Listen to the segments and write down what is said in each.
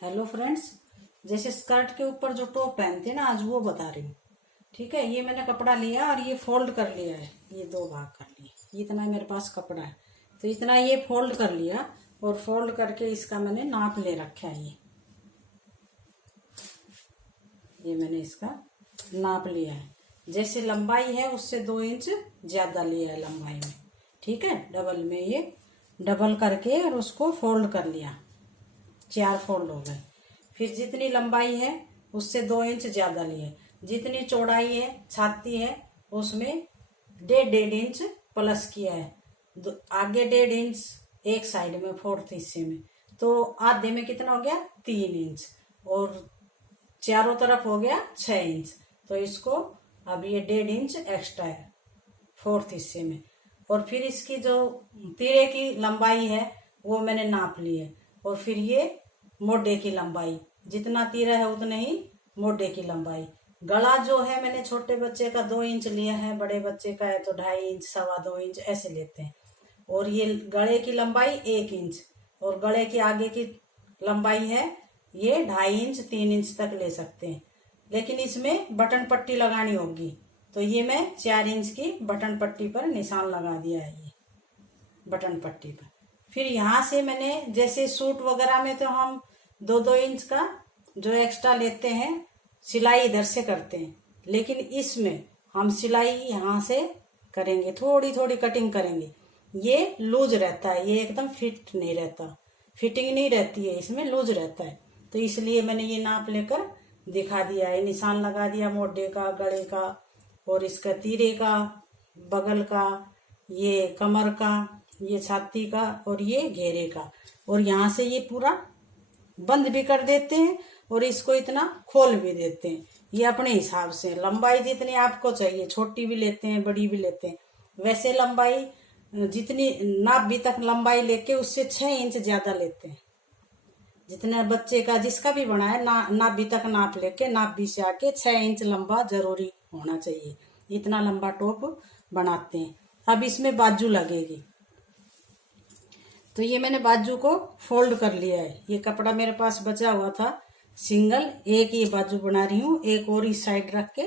Hello friends, जैसे skirt के ऊपर जो टॉप पहनते हैं ना, आज वो बता रही हूँ। ठीक है, ये मैंने कपड़ा लिया और ये फोल्ड कर लिया है। ये दो भाग कर लिए, इतना मेरे पास कपड़ा है तो इतना ये फोल्ड कर लिया और फोल्ड करके इसका मैंने नाप ले रखा है। ये मैंने इसका नाप लिया है। जैसे लंबाई है उससे 2 इंच ज्यादा लिया है लंबाई में। ठीक है, डबल में ये डबल करके और उसको फोल्ड कर लिया, 4 फोल्ड हो गए। फिर जितनी लंबाई है उससे 2 इंच ज्यादा लिए, जितनी चौड़ाई है छाती है उसमें 1.5 इंच प्लस किया है। आगे 1.5 इंच एक साइड में, फोर्थ हिस्से में, तो आधे में कितना हो गया 3 इंच और चारों तरफ हो गया 6 इंच। तो इसको अब ये 1.5 इंच एक्स्ट्रा है फोर्थ हिस्से में। और फिर इसकी जो तीरे की लंबाई है वो मैंने नाप ली है। और फिर ये मोढे की लंबाई, जितना तीरा है उतने ही मोढे की लंबाई। गला जो है मैंने छोटे बच्चे का 2 इंच लिया है, बड़े बच्चे का है तो 2.5 इंच, 2.25 इंच ऐसे लेते हैं। और ये गले की लंबाई 1 इंच और गले की आगे की लंबाई है ये 2.5 इंच, 3 इंच तक ले सकते हैं। लेकिन इसमें बटन पट्टी लगानी होगी, तो ये मैं 4 इंच की बटन पट्टी पर निशान लगा दिया है। ये बटन पट्टी पर फिर यहाँ से मैंने, जैसे सूट वगैरह में तो हम 2-2 इंच का जो एक्स्ट्रा लेते हैं, सिलाई इधर से करते हैं, लेकिन इसमें हम सिलाई यहाँ से करेंगे, थोड़ी थोड़ी कटिंग करेंगे। ये लूज रहता है, ये एकदम फिट नहीं रहता, फिटिंग नहीं रहती है, इसमें लूज रहता है। तो इसलिए मैंने ये नाप लेकर दिखा दिया है, निशान लगा दिया मोढे का, गले का और इसका तीरे का, बगल का, ये कमर का, ये छाती का और ये घेरे का। और यहाँ से ये पूरा बंद भी कर देते हैं और इसको इतना खोल भी देते हैं। ये अपने हिसाब से लंबाई जितनी आपको चाहिए, छोटी भी लेते हैं, बड़ी भी लेते हैं। वैसे लंबाई जितनी नाभि तक लंबाई लेके उससे 6 इंच ज्यादा लेते हैं। जितने बच्चे का जिसका भी बना है नाभि तक नाप लेके, नाभि से आके 6 इंच लंबा जरूरी होना चाहिए। इतना लंबा टॉप बनाते हैं। अब इसमें बाजू लगेगी, तो ये मैंने बाजू को फोल्ड कर लिया है। ये कपड़ा मेरे पास बचा हुआ था सिंगल, एक ये बाजू बना रही हूँ, एक और इस साइड रख के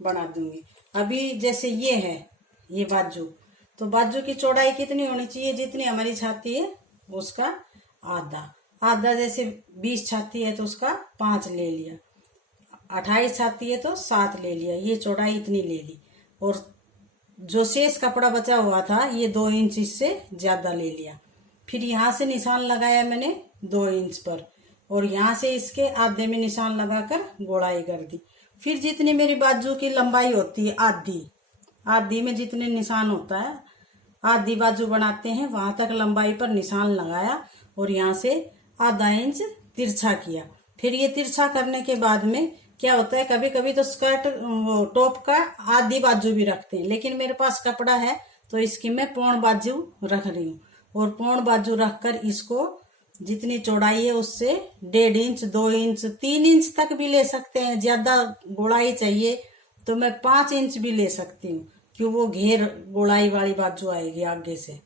बना दूंगी। अभी जैसे ये है ये बाजू, तो बाजू की चौड़ाई कितनी होनी चाहिए, जितनी हमारी छाती है उसका आधा आधा। जैसे 20 छाती है तो उसका 5 ले लिया, 28 छाती है तो 7 ले लिया, ये चौड़ाई इतनी ले ली। और जो शेष कपड़ा बचा हुआ था ये 2 इंच इससे ज्यादा ले लिया। फिर यहाँ से निशान लगाया मैंने 2 इंच पर और यहाँ से इसके आधे में निशान लगाकर गोलाई कर दी। फिर जितनी मेरी बाजू की लंबाई होती है आधी में जितने निशान होता है, आधी बाजू बनाते हैं, वहां तक लंबाई पर निशान लगाया और यहाँ से आधा इंच तिरछा किया। फिर ये तिरछा करने के बाद में क्या होता है, कभी कभी तो स्कर्ट टॉप का आधी बाजू भी रखते हैं, लेकिन मेरे पास कपड़ा है तो इसकी मैं पौन बाजू रख रही हूँ। और पौन बाजू रखकर इसको जितनी चौड़ाई है उससे 1.5 इंच, 2 इंच, 3 इंच तक भी ले सकते हैं। ज्यादा गोलाई चाहिए तो मैं 5 इंच भी ले सकती हूँ, क्यों वो घेर गोलाई वाली बाजू आएगी, आगे से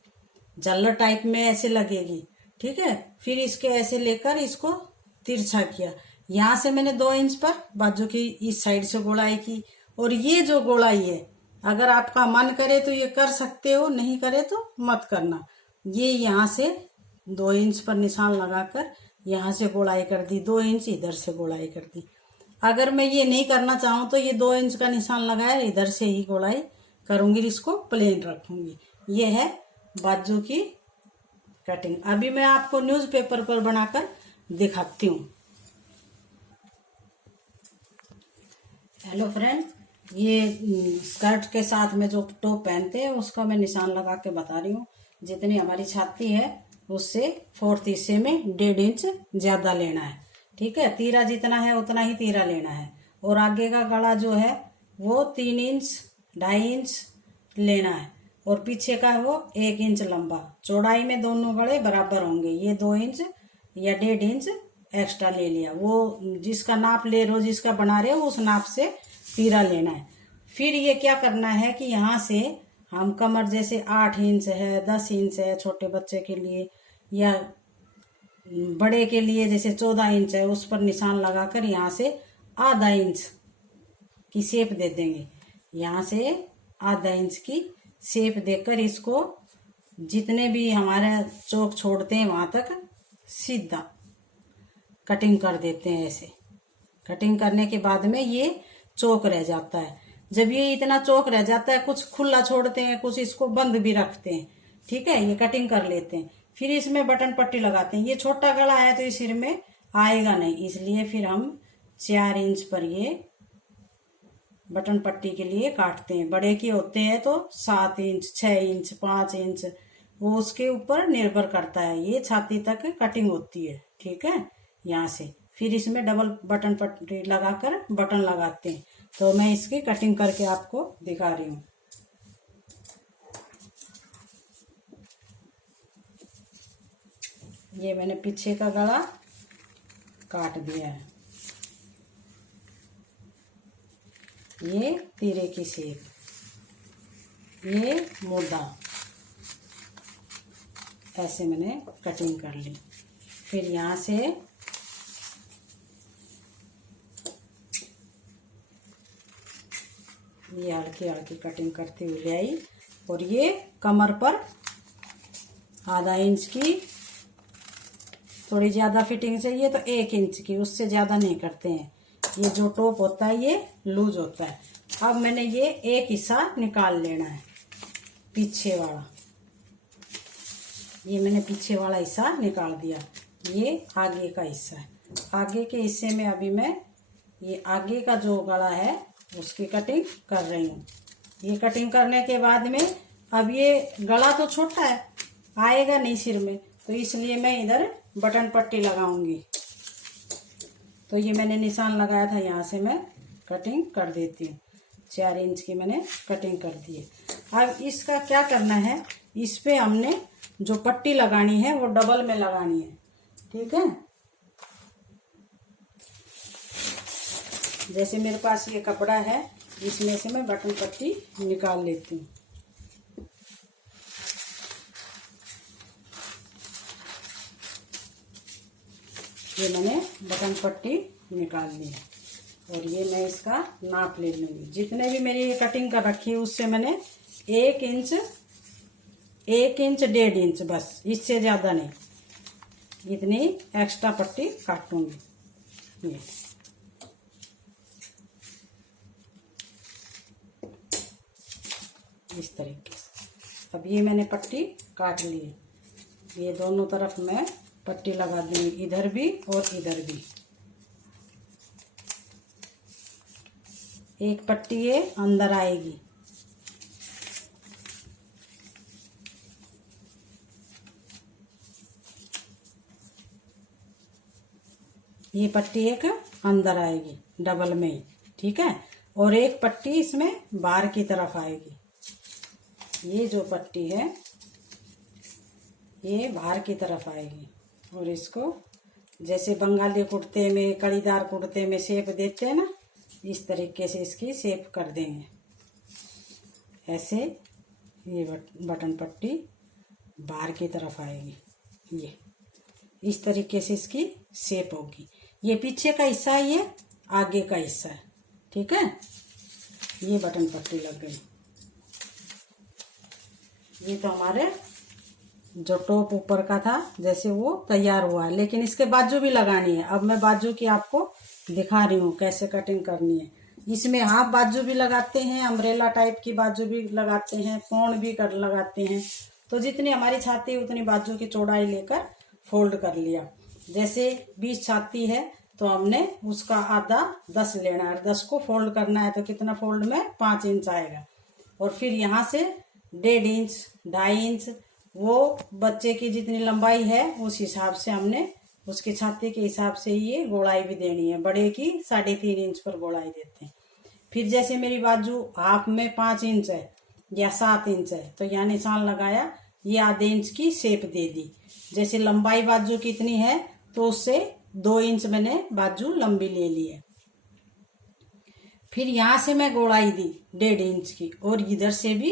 झल्लर टाइप में ऐसे लगेगी। ठीक है, फिर इसके ऐसे लेकर इसको तिरछा किया। यहाँ से मैंने 2 इंच पर बाजू की इस साइड से गोलाई की। और ये जो गोलाई है, अगर आपका मन करे तो ये कर सकते हो, नहीं करे तो मत करना। ये यहाँ से 2 इंच पर निशान लगाकर यहाँ से गोलाई कर दी, 2 इंच इधर से गोलाई कर दी। अगर मैं ये नहीं करना चाहूँ तो ये 2 इंच का निशान लगाया, इधर से ही गोलाई करूंगी, इसको प्लेन रखूंगी। ये है बाजू की कटिंग। अभी मैं आपको न्यूज़पेपर पर बनाकर दिखाती हूँ। हेलो फ्रेंड्स, ये स्कर्ट के साथ में जो टॉप पहनते हैं उसका मैं निशान लगा के बता रही हूँ। जितनी हमारी छाती है उससे फोर्थ हिस्से में 1.5 इंच ज्यादा लेना है। ठीक है, तीरा जितना है उतना ही तीरा लेना है। और आगे का गला जो है वो 3 इंच, 2.5 इंच लेना है। और पीछे का है वो 1 इंच लंबा। चौड़ाई में दोनों गले बराबर होंगे। ये 2 इंच या 1.5 इंच एक्स्ट्रा ले लिया। वो जिसका नाप ले रहे हो, जिसका बना रहे हो, उस नाप से तीरा लेना है। फिर ये क्या करना है कि यहाँ से हम कमर जैसे 8 इंच है, 10 इंच है छोटे बच्चे के लिए, या बड़े के लिए जैसे 14 इंच है उस पर निशान लगाकर यहाँ से आधा इंच की शेप दे देंगे। यहाँ से आधा इंच की शेप देकर इसको जितने भी हमारे चौक छोड़ते हैं वहां तक सीधा कटिंग कर देते हैं। ऐसे कटिंग करने के बाद में ये चौक रह जाता है। जब ये इतना चौक रह जाता है, कुछ खुला छोड़ते हैं, कुछ इसको बंद भी रखते हैं। ठीक है, ये कटिंग कर लेते हैं। फिर इसमें बटन पट्टी लगाते हैं। ये छोटा गला है तो इस सिर में आएगा नहीं, इसलिए फिर हम 4 इंच पर ये बटन पट्टी के लिए काटते हैं। बड़े के होते हैं तो 7 इंच, 6 इंच, 5 इंच, वो उसके ऊपर निर्भर करता है। ये छाती तक कटिंग होती है। ठीक है, यहाँ से फिर इसमें डबल बटन पट्टी लगाकर बटन लगाते हैं। तो मैं इसकी कटिंग करके आपको दिखा रही हूँ। ये मैंने पीछे का गला काट दिया है। ये तीरे की शेप, ये मोटा, ऐसे मैंने कटिंग कर ली। फिर यहाँ से ये हल्की हल्की कटिंग करती हुई ले आई और ये कमर पर आधा इंच की, थोड़ी ज़्यादा फिटिंग चाहिए तो 1 इंच की, उससे ज़्यादा नहीं करते हैं। ये जो टॉप होता है ये लूज होता है। अब मैंने ये एक हिस्सा निकाल लेना है, पीछे वाला। ये मैंने पीछे वाला हिस्सा निकाल दिया। ये आगे का हिस्सा है। आगे के हिस्से में अभी मैं ये आगे का जो गला है उसकी कटिंग कर रही हूँ। ये कटिंग करने के बाद में अब ये गला तो छोटा है, आएगा नहीं सिर में, तो इसलिए मैं इधर बटन पट्टी लगाऊंगी। तो ये मैंने निशान लगाया था, यहाँ से मैं कटिंग कर देती हूँ। 4 इंच की मैंने कटिंग कर दी है। अब इसका क्या करना है, इस पे हमने जो पट्टी लगानी है वो डबल में लगानी है। ठीक है, जैसे मेरे पास ये कपड़ा है, इसमें से मैं बटन पट्टी निकाल लेती हूँ। ये मैंने बटन पट्टी निकाल ली है और ये मैं इसका नाप ले लूँगी। जितने भी मेरी ये कटिंग कर रखी है उससे मैंने 1 इंच 1.5 इंच, बस इससे ज़्यादा नहीं, इतनी एक्स्ट्रा पट्टी काटूंगी। ये इस तरीके से। अब ये मैंने पट्टी काट ली है। ये दोनों तरफ मैं पट्टी लगा दूंगी, इधर भी और इधर भी। एक पट्टी ये अंदर आएगी, ये पट्टी एक अंदर आएगी डबल में ही। ठीक है, और एक पट्टी इसमें बाहर की तरफ आएगी। ये जो पट्टी है ये बाहर की तरफ आएगी और इसको जैसे बंगाली कुर्ते में, कड़ीदार कुर्ते में शेप देते हैं ना, इस तरीके से इसकी शेप कर देंगे। ऐसे ये बटन पट्टी बाहर की तरफ आएगी। ये इस तरीके से इसकी शेप होगी। ये पीछे का हिस्सा है, ये आगे का हिस्सा है। ठीक है, ये बटन पट्टी लग गई। ये तो हमारे जो टॉप ऊपर का था जैसे वो तैयार हुआ है, लेकिन इसके बाजू भी लगानी है। अब मैं बाजू की आपको दिखा रही हूँ कैसे कटिंग करनी है। इसमें हाफ बाजू भी लगाते हैं, अम्ब्रेला टाइप की बाजू भी लगाते हैं, कोण भी कर लगाते हैं। तो जितनी हमारी छाती उतनी बाजू की चौड़ाई लेकर फोल्ड कर लिया। जैसे 20 छाती है तो हमने उसका आधा 10 लेना है, 10 को फोल्ड करना है। तो कितना फोल्ड में 5 इंच आएगा। और फिर यहाँ से 1.5 इंच, 2.5 इंच, वो बच्चे की जितनी लंबाई है उस हिसाब से हमने उसकी छाती के हिसाब से ये गोलाई भी देनी है। बड़े की 3.5 इंच पर गोलाई देते हैं। फिर जैसे मेरी बाजू हाफ में 5 इंच है या 7 इंच है तो यहाँ निशान लगाया, ये आधे इंच की शेप दे दी। जैसे लंबाई बाजू कितनी है तो उससे 2 इंच मैंने बाजू लंबी ले ली है। फिर यहाँ से मैं गोलाई दी 1.5 इंच की और इधर से भी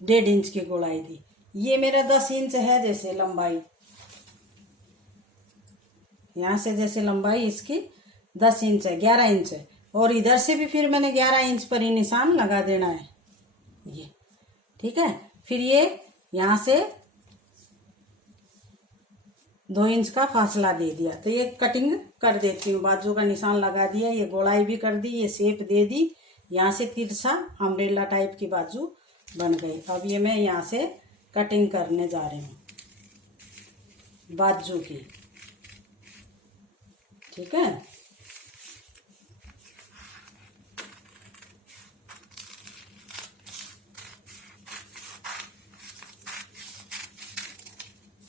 1.5 इंच की गोलाई दी। ये मेरा 10 इंच है जैसे लंबाई, यहाँ से जैसे लंबाई इसकी 10 इंच है, 11 इंच है, और इधर से भी फिर मैंने 11 इंच पर ही निशान लगा देना है ये। ठीक है, फिर ये यहाँ से 2 इंच का फासला दे दिया, तो ये कटिंग कर देती हूँ। बाजू का निशान लगा दिया, ये गोलाई भी कर दी, ये शेप दे दी, यहाँ से तिरछा अम्ब्रेला टाइप की बाजू बन गई। अब ये मैं यहाँ से कटिंग करने जा रही हूँ बाजू की। ठीक है,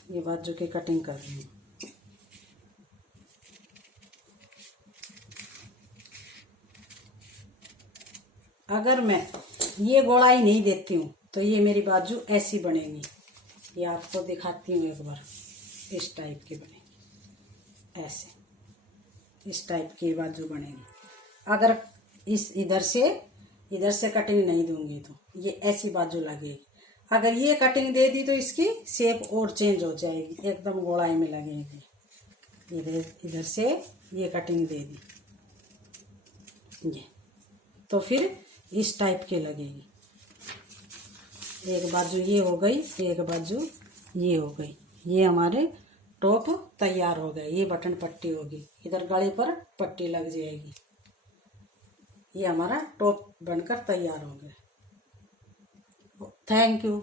ये बाजू की कटिंग कर रही हूँ। अगर मैं ये गोलाई नहीं देती हूँ तो ये मेरी बाजू ऐसी बनेगी। ये आपको दिखाती हूँ एक बार, इस टाइप की बनेगी, ऐसे इस टाइप की बाजू बनेगी। अगर इस इधर से कटिंग नहीं दूंगी तो ये ऐसी बाजू लगेगी। अगर ये कटिंग दे दी तो इसकी शेप और चेंज हो जाएगी, एकदम गोलाई में लगेगी। इधर से ये कटिंग दे दी ये, तो फिर इस टाइप की लगेगी। एक बाजू ये हो गई, एक बाजू ये हो गई। ये हमारे टॉप तैयार हो गए। ये बटन पट्टी होगी, इधर गले पर पट्टी लग जाएगी। ये हमारा टॉप बनकर तैयार हो गया। Thank you.